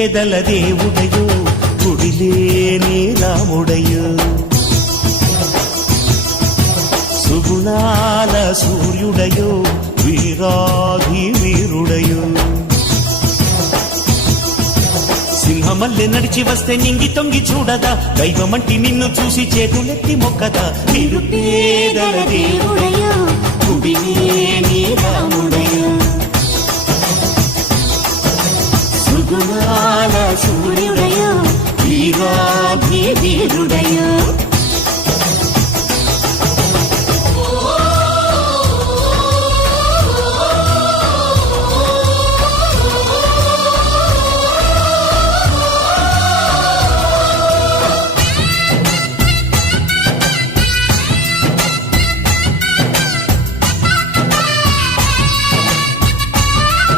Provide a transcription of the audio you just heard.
నిరుపేదల దేవుడయో గుడిలేని రాముడయో సుగుణాల సూర్యుడయో వీరాధి వీరుడయో సింహమల్లె నడిచి వస్తే నింగి తొంగి చూడదా దైవమంటి నిన్ను చూసి చేతులెత్తి మొక్కదా నిరుపేదల దేవుడయో గుడిలేని రాముడయో సుగుణాల సూర్యుడయో వీరాధి వీరుడయో